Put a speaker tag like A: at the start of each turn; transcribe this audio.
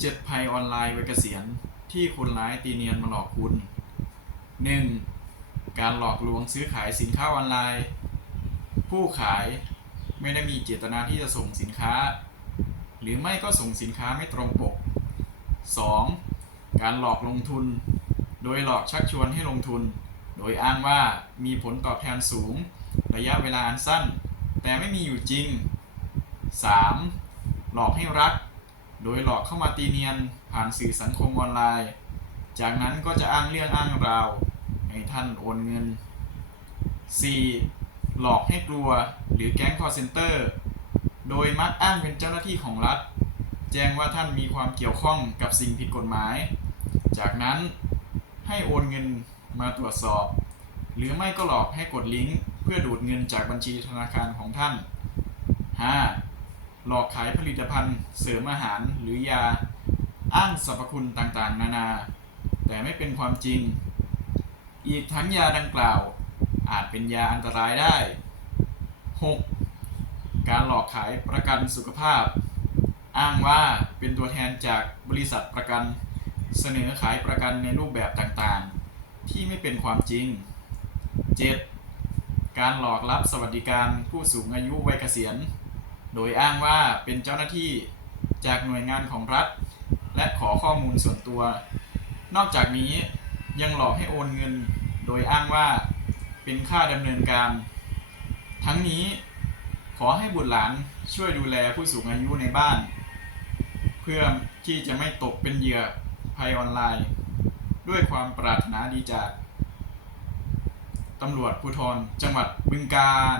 A: เจ็ดภัยออนไลน์วัยเกษียณที่คนร้ายตีเนียนมาหลอกคุณ 1. การหลอกลวงซื้อขายสินค้าออนไลน์ ผู้ขายไม่ได้มีเจตนาที่จะส่งสินค้า หรือไม่ก็ส่งสินค้าไม่ตรงปก 2. การหลอกลงทุน โดยหลอกชักชวนให้ลงทุน โดยอ้างว่ามีผลตอบแทนสูง ระยะเวลาอันสั้น แต่ไม่มีอยู่จริง 3. หลอกให้รัก โดยหลอกเข้ามาตีเนียนผ่านสื่อสังคมออนไลน์ จากนั้นก็จะอ้างเรื่องอ้างราว ให้ท่านโอนเงิน 4. หลอกให้กลัวหรือแก๊งคอร์เซนเตอร์ โดยมักอ้างเป็นเจ้าหน้าที่ของรัฐ แจ้งว่าท่านมีความเกี่ยวข้องกับสิ่งผิดกฎหมาย จากนั้นให้โอนเงินมาตรวจสอบ หรือไม่ก็หลอกให้กดลิงก์เพื่อดูดเงินจากบัญชีธนาคารของท่าน 5. หลอกขายผลิตภัณฑ์เสริมอาหารหรือยาอ้างสรรพคุณต่างๆ นานา แต่ไม่เป็นความจริง อีกทั้งยาดังกล่าว อาจเป็นยาอันตรายได้ 6. การหลอกขายประกันสุขภาพ อ้างว่าเป็นตัวแทนจากบริษัทประกัน เสนอขายประกันในรูปแบบต่างๆ ที่ไม่เป็นความจริง 7. การหลอกรับสวัสดิการผู้สูงอายุวัยเกษียณ โดยอ้างว่าเป็นเจ้าหน้าที่จากหน่วยงานของรัฐ และขอข้อมูลส่วนตัว นอกจากนี้ยังหลอกให้โอนเงิน โดยอ้างว่าเป็นค่าดำเนินการ ทั้งนี้ขอให้บุตรหลานช่วยดูแลผู้สูงอายุในบ้าน เพื่อที่จะไม่ตกเป็นเหยื่อภัยออนไลน์ ด้วยความปรารถนาดีจากตำรวจภูธรจังหวัดบึงกาฬ